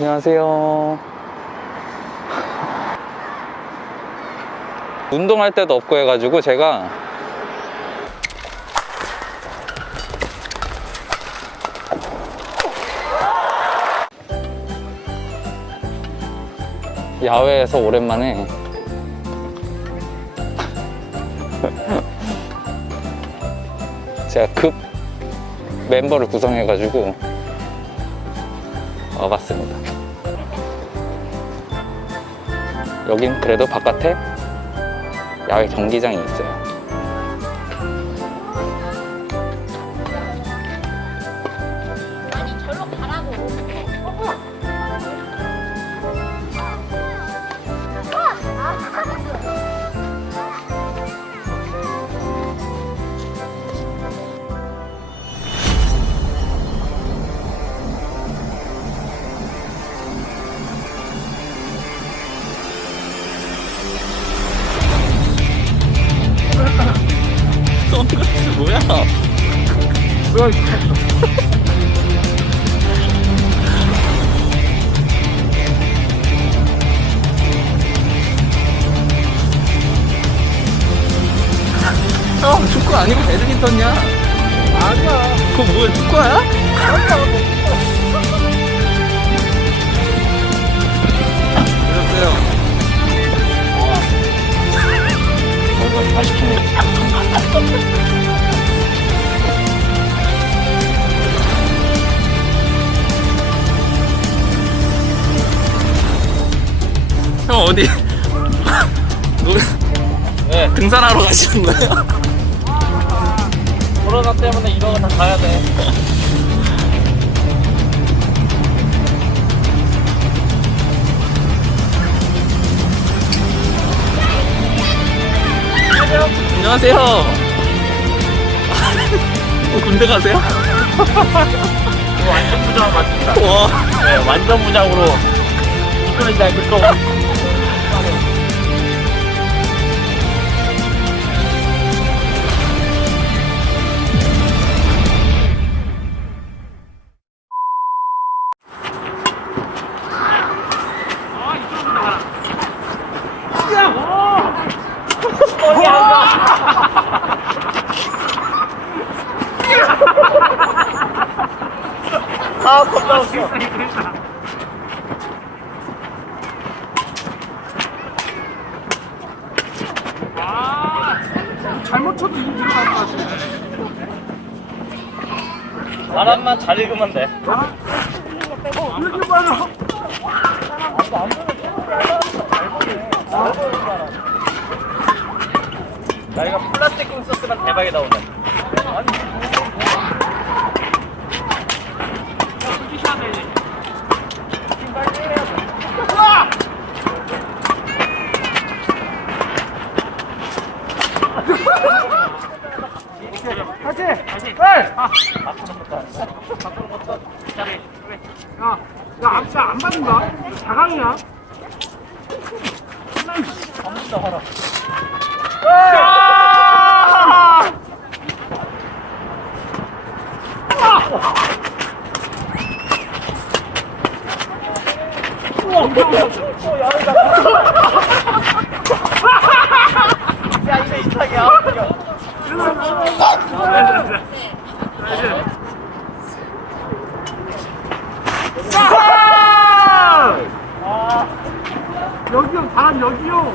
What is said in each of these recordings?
안녕하세요. 운동할 때도 없고 해가지고 제가 야외에서 오랜만에 제가 급 멤버를 구성해가지고 와봤습니다. 여긴 그래도 바깥에 야외 경기장이 있어요. 선글라스 뭐야? 형 축구 아니고 배드민턴이야 아니야. 그거 뭐야 축구야? 그랬어요. 네. 등산하러 가시는 거예요? 코로나 때문에 이런 거다 가야 돼. 안녕하세요. 어, 군대 가세요? 완전 무장 맞습니다. 와. 네, 완전. 이거는 이제 그거. 아, 거 같아. 바람만 잘 읽으면 돼. 이렇게 말어. 나 이거 플라스틱 공 썼으면 대박이 나온 다. 같이. 네. 야, 야, 앞차 안 받는다. 자강이야. 야, 이거 이상이야. 여기요, 단 여기요.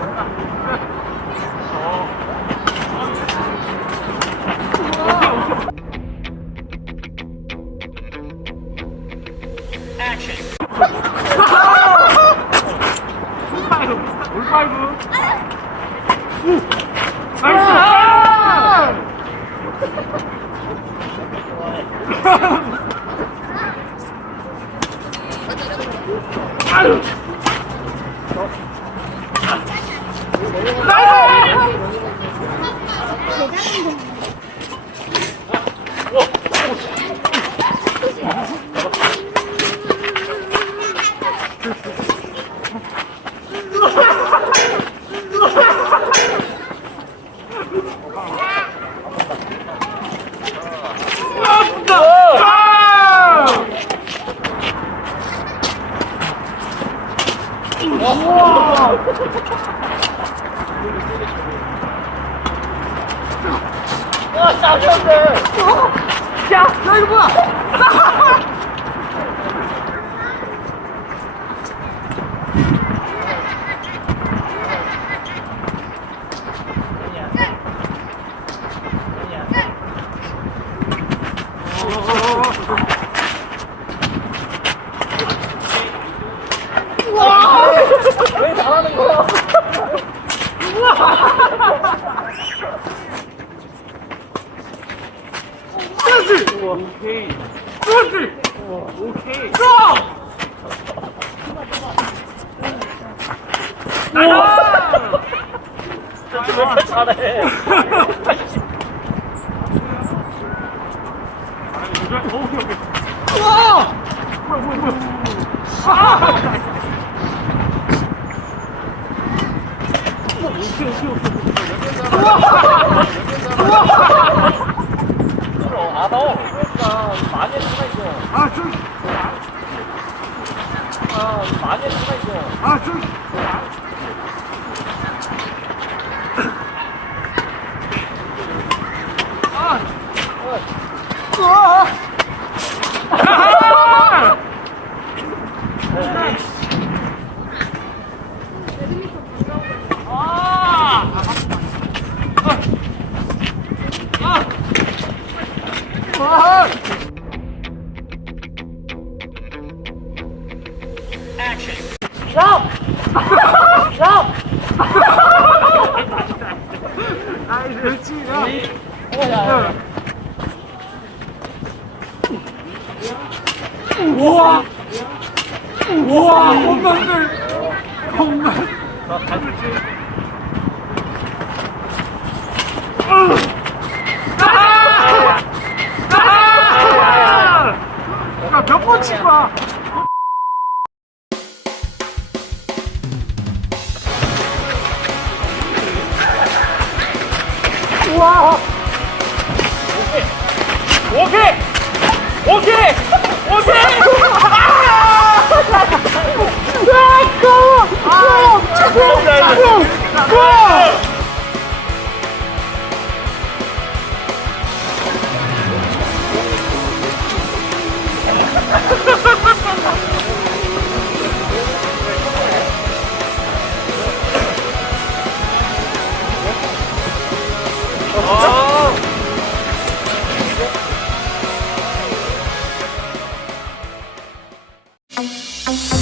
올 파이브. 나이스. 아유. 왜이 렇게 잘해? 아, 너 그러니까 많이 했구나 이거. 아, 저, 아, 많이 했구나 이거. 아, 저. 아이, 그렇지. 야. 야. 우와! 우와, 홈런들! 홈런! 아! 아! 야, 몇번친 거야? 오케이! 오케이! 오케이! 아! Música